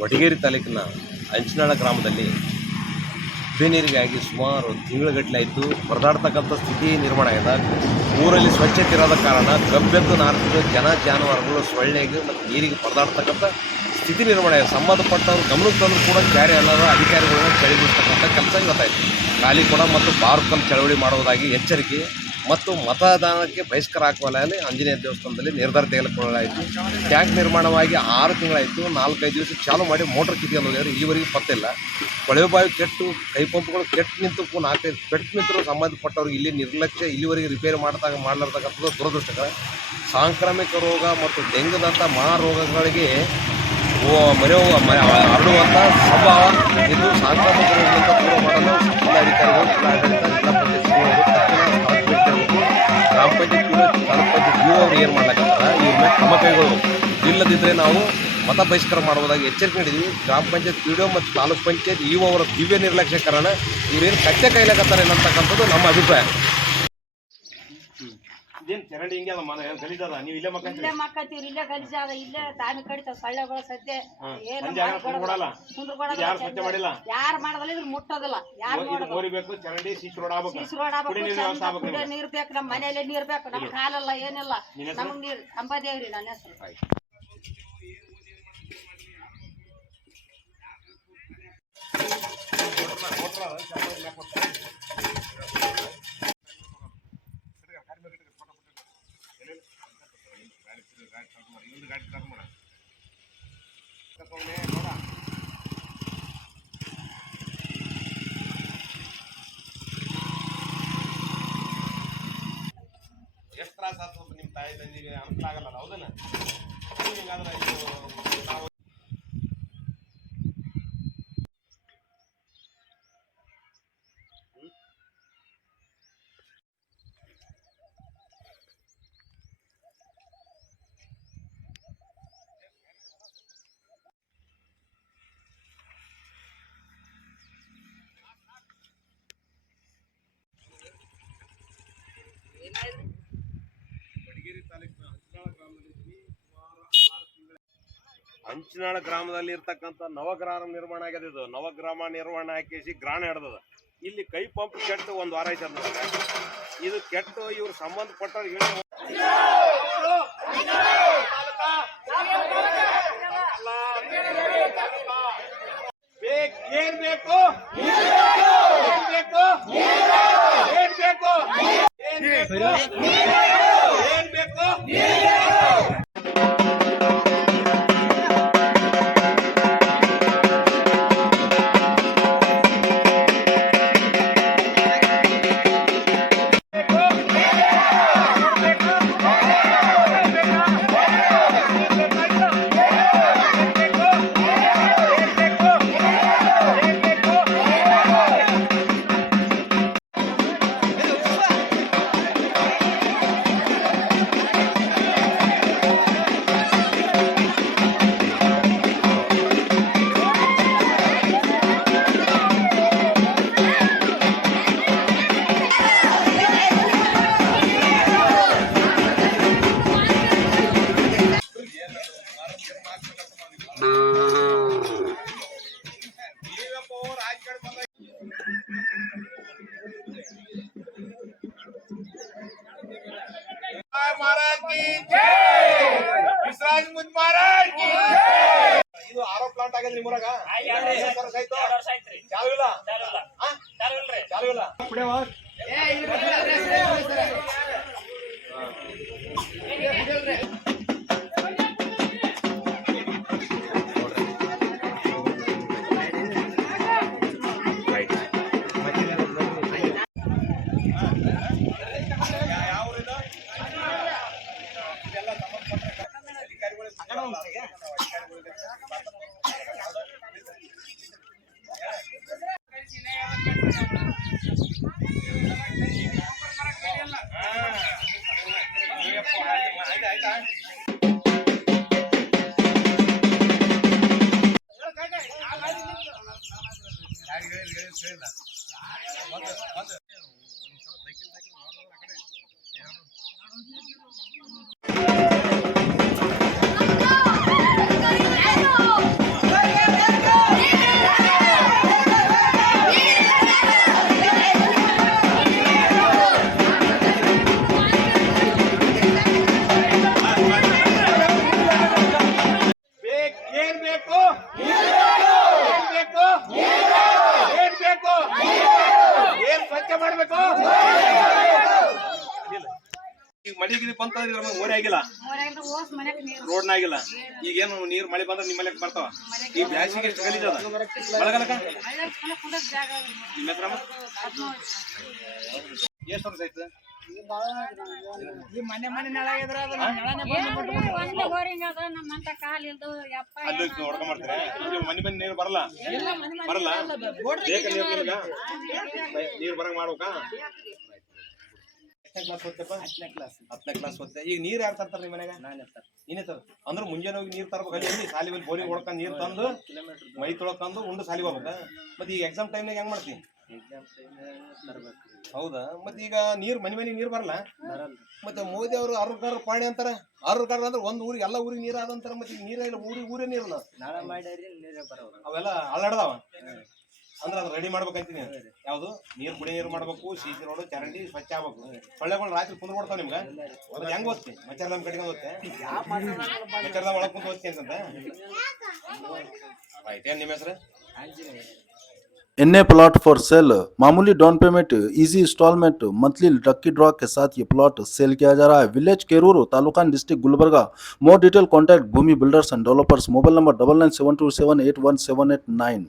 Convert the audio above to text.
ವಟಗೇರಿ ತಾಲೂಕಿನ ಅಂಚನಾಳ ಗ್ರಾಮದಲ್ಲಿ ಕುಡಿಯ ನೀರಿಗಾಗಿ ಸುಮಾರು ತಿಂಗಳುಗಟ್ಟಲೆ ಆಯಿತು ಪರದಾಡ್ತಕ್ಕಂಥ ಸ್ಥಿತಿ ನಿರ್ಮಾಣ ಆಗಿದೆ. ಊರಲ್ಲಿ ಸ್ವಚ್ಛತೆ ಇರೋದ ಕಾರಣ ಗಬ್ಬೆದ್ದು ನಾರ್ತಿದ್ದು ಜಾನುವಾರುಗಳು ಸೊಳ್ಳೆಗೆ ಮತ್ತು ನೀರಿಗೆ ಪರದಾಡ್ತಕ್ಕಂಥ ಸ್ಥಿತಿ ನಿರ್ಮಾಣ ಆಗಿದೆ. ಸಂಬಂಧಪಟ್ಟವರು ಗಮನಕ್ಕೆ ತಂದರೂ ಕೂಡ ಜಾರಿ ಅಲ್ಲದ ಅಧಿಕಾರಿಗಳನ್ನ ಚಳಿಬಿಡ್ತಕ್ಕಂಥ ಕೆಲಸ ಇವತ್ತಾಯಿತು. ಖಾಲಿ ಕೂಡ ಮತ್ತು ಬಾರುಕಲ್ ಚಳವಳಿ ಮಾಡುವುದಾಗಿ ಎಚ್ಚರಿಕೆ ಮತ್ತು ಮತದಾನಕ್ಕೆ ಬಹಿಷ್ಕಾರ ಹಾಕುವಲ್ಲಿ ಆಂಜನೇಯ ದೇವಸ್ಥಾನದಲ್ಲಿ ನಿರ್ಧಾರ ತೆಗೆದುಕೊಳ್ಳಲಾಯಿತು. ಟ್ಯಾಂಕ್ ನಿರ್ಮಾಣವಾಗಿ 6 ತಿಂಗಳಾಯಿತು. 4-5 ದಿವಸ ಚಾಲು ಮಾಡಿ ಮೋಟ್ರ್ ಕಿತ್ಕೊಂಡು ಹೋಗಿದ್ದಾರೆ. ಇಲ್ಲಿವರೆಗೆ ಪತ್ತಿಲ್ಲ. ಕೊಳವೆ ಬಾವಿ ಕೆಟ್ಟು ಕೈ ಪಂಪ್ಗಳು ಕೆಟ್ಟು ನಿಂತು 4-5 ಪೆಟ್ಟು ನಿಂತರೂ ಸಂಬಂಧಪಟ್ಟವ್ರಿಗೆ ಇಲ್ಲಿ ನಿರ್ಲಕ್ಷ್ಯ ಇಲ್ಲಿವರೆಗೆ ರಿಪೇರಿ ಮಾಡಲಾರ್ತಕ್ಕಂಥದ್ದು ದುರದೃಷ್ಟಕರ. ಸಾಂಕ್ರಾಮಿಕ ರೋಗ ಮತ್ತು ಡೆಂಗ್ಯೂದಂಥ ಮಹಾರೋಗಗಳಿಗೆ ಹರಡುವಂಥ ಸ್ವಭಾವ ಇದು. ಸಾಂಕ್ರಾಮಿಕ ರೋಗದಿಂದ ದೂರ ಮಾಡಲು ಜಿಲ್ಲಾಧಿಕಾರಿಗಳು, ಜಿಲ್ಲಾಡಳಿತ, ಗ್ರಾಮ ಪಂಚಾಯತ್ ತಾಲೂಕು ಪಂಚಾಯತ್ ಅವರು ಏನು ಮಾಡ್ಲಾಕತ್ತಾರ ಇವ್ರ ಮೇಲೆ ಕ್ರಮ ಕೈಗೊಳ್ಳಬೇಕು. ಇಲ್ಲದಿದ್ದರೆ ನಾವು ಮತ ಬಹಿಷ್ಕಾರ ಮಾಡುವುದಾಗಿ ಎಚ್ಚರಿಕೆ ನೀಡಿದ್ವಿ. ಗ್ರಾಮ ಪಂಚಾಯತ್ PDO ಮತ್ತು ತಾಲೂಕು ಪಂಚಾಯತ್ ಅವರ ದಿವ್ಯ ನಿರ್ಲಕ್ಷ್ಯ ಕಾರಣ ಇವರೇನು ಕಚ್ಚೆ ಕೈಲಾಕತ್ತಾರೆ ಅನ್ನತಕ್ಕಂಥದ್ದು ನಮ್ಮ ಅಭಿಪ್ರಾಯ. ಇದೇನು ಚರಂಡಿ ಹಿಂಗೆ ಅದ ಮನೆ ಗಲೀಜದ ನೀವು ಇಲ್ಲೇ ಮಕ್ಕಂತೀವಿ ಇಲ್ಲೇ ಗಲೀಜಾದ ಇಲ್ಲೇ ತಾನು ಕಡಿತಾವ ಸೊಳ್ಳೆಗಳು ಸದ್ಯ ಏನು ಯಾರು ಸ್ವಚ್ಛ ಮಾಡಿಲ್ಲ, ಯಾರು ಮಾಡೋದಿಲ್ಲ, ಇದ್ರ ಮುಟ್ಟೋದಿಲ್ಲ. ಯಾರು ನೋಡಿಬೇಕು ಚರಂಡಿ ಸಿಸಿ ರೋಡ್ ಕುಡಿಯೋ ನೀರ್ ಬೇಕು. ನಮ್ಮ ಮನೆಯಲ್ಲೇ ನೀರ್ ಬೇಕು. ನಮ್ಗೆ ಹಾಲಲ್ಲ ಏನಿಲ್ಲ. ನಮಗ್ ನೀರ್ ಅಂಬದೇವ್ರಿ. ನನ್ನ ಹೆಸರು ಎಷ್ಟು ತ್ರಾಸ ಆಗ್ತದೆ ನಿಮ್ಮ ತಾಯಿ ತಂದಿಗೆ ಅರ್ಥ ಆಗಲ್ಲ. ಹೌದಲ್ಲ? ಹಿಂಗಾದ್ರೆ ನಾವು ಅಂಚನಾಳ ಗ್ರಾಮದಲ್ಲಿ ಇರ್ತಕ್ಕಂಥ ನವಗ್ರಾಮ ನಿರ್ಮಾಣ ಆಗ್ಯದ. ಇದು ನವಗ್ರಾಮ ನಿರ್ಮಾಣ ಹಾಕಿಸಿ ಗ್ರಾಣ ಹಿಡ್ದದ. ಇಲ್ಲಿ ಕೈ ಪಂಪ್ ಕೆಟ್ಟು 1 ವಾರ ಆಯ್ತು. ಇದು ಕೆಟ್ಟು ಇವ್ರು ಸಂಬಂಧಪಟ್ಟವ್ರು ಏನ್ ಬೇಕು महाराज की जय, विश्राज मुझ महाराज की जय. ಇದು ಆರೋ ಪ್ಲಾಂಟ್ ಆಗಿದೆ ನಿಮ್ಮೂರಾಗ? ಚಾಲು ಇಲ್ಲ ಬಂತಂದ್ರೆ ಇದ್ರ ಮ್ಯಾಗ ಮೋರಿ ಆಗಿಲ್ಲ, ಓಸ್ ಮನ್ಯಾಗ ನೀರು ರೋಡ್ನ ಆಗಿಲ್ಲ. ಈಗೇನು ನೀರು ಮಳೆ ಬಂದ್ರೆ ನಿಮ್ಮ ಮನೆಗೆ ಬರ್ತಾವ. ಈ ಬ್ಯಾಸಿಗೆ ಎಷ್ಟು ಗಲೀಜದ ಮಳೆಗಾಲಕ್ಕ ಕುಂದಕ್ ಜಾಗ ನಿಮ್ಮ ಹೆಸರಮ್ಮ ಎಷ್ಟು ವರ್ಷ ಆಯ್ತು? ಒಂದೇ ಬೋರಿಂಗ್ ಅದ ನಮ್ಮಂತ ಕಾಲಿಲ್ದು ಯಪ್ಪ ಅಲ್ಲಿ ಹೊಡ್ಕೊಂಡ್ ಮಾಡ್ತೀರಾ? ಈಗ ಮನೆ ನೀರು ಬರಲ್ಲ ಬರಲ್ಲ ಬೇಕಾ ನೀರು ನಿಮ್ಗ? ನೀರು ಬರಂಗ್ ಮಾಡ್ಬೇಕಾ? ಎಷ್ಟನೇ ಕ್ಲಾಸ್ ಓದ್ತಪ್ಪ? 10ನೇ ಕ್ಲಾಸ್ ಓದ್ತೆ. ಈಗ ನೀರ್ ಯಾರು ತರ್ತಾರ ನಿಮ್ಮ ಮನೆಗ? ನೀನೇ ತರ ಅಂದ್ರೆ ಮುಂಜಾನೆ ಹೋಗಿ ನೀರ್ ತರ್ಬೇಕು. ಅಲ್ಲಿ ಸಾಲಿ ಬಂದು ಬೋರಿಂಗ್ ಹೊಡ್ಕೊಂಡು ನೀರ್ ತಂದು ಮೈ ತೊಳ್ಕೊಂಡು ಉಂಡು ಸಾಲಿಗೆ ಹೋಗ್ಬೇಕ. ಮತ್ತೆ ಈಗ ಎಕ್ಸಾಮ್ ಟೈಮ್ನಾಗ ಹೆಂಗ್ ಮಾಡ್ತಿ? ಹೌದಾ? ಮತ್ತೆ ಈಗ ನೀರ್ ಮನೆ ನೀರ್ ಬರಲ್ಲ. ಮತ್ತೆ ಮೋದಿ ಅವರು ಅರ್ರ ಪಾಣಿ ಅಂತಾರ. ಅರ್ರ ಅಂದ್ರೆ ಒಂದ್ ಊರಿಗೆ ಎಲ್ಲ ಊರಿಗೆ ನೀರ್ ಆದಂತಾರ. ಮತ್ತೆ ಈಗ ನೀರೇ ಇಲ್ಲ, ಊರೇ ನೀರಲ್ಲ. ಅವೆಲ್ಲ ಅಲ್ಲಾಡ್ದಾವ ಅಂದ್ರೆ ಅದು ರೆಡಿ ಮಾಡ್ಬೇಕಂತೀನಿ. ಯಾವ್ದು ನೀರ್ ಕುಡಿ ನೀರು ಮಾಡ್ಬೇಕು, ಸಿಸಿ ರೋಡು ಚರಂಡಿ ಸ್ವಚ್ಛ ಆಗ್ಬೇಕು. ಸೊಳ್ಳೆಗಳು ರಾತ್ರಿ ಕುಂದ್ರ ಕೊಡ್ತಾವ ನಿಮ್ಗೆ. ಮತ್ತೆ ಹೆಂಗ್ ಓದ್ತಿ? ಮಚ್ಚರ್ದಮ್ ಕಟ್ಕೊಂಡು ಓದ್ತೆ? ಮಚ್ಚರ್ದಮ್ ಒಳಗ್ ಕುಂತ ಓದ್ತಿ ಅಂತಂದ ಆಯ್ತೇನ್ ನಿಮ್ಮ ಹೆಸರು? एनए प्लॉट फॉर सेल, मामूली down payment, easy installment, monthly lucky draw के साथ ये प्लॉट सेल किया जा रहा है। Village Kerur, taluka district Gulbarga. More detail contact Bhoomi builders and developers. Mobile number 9972781789।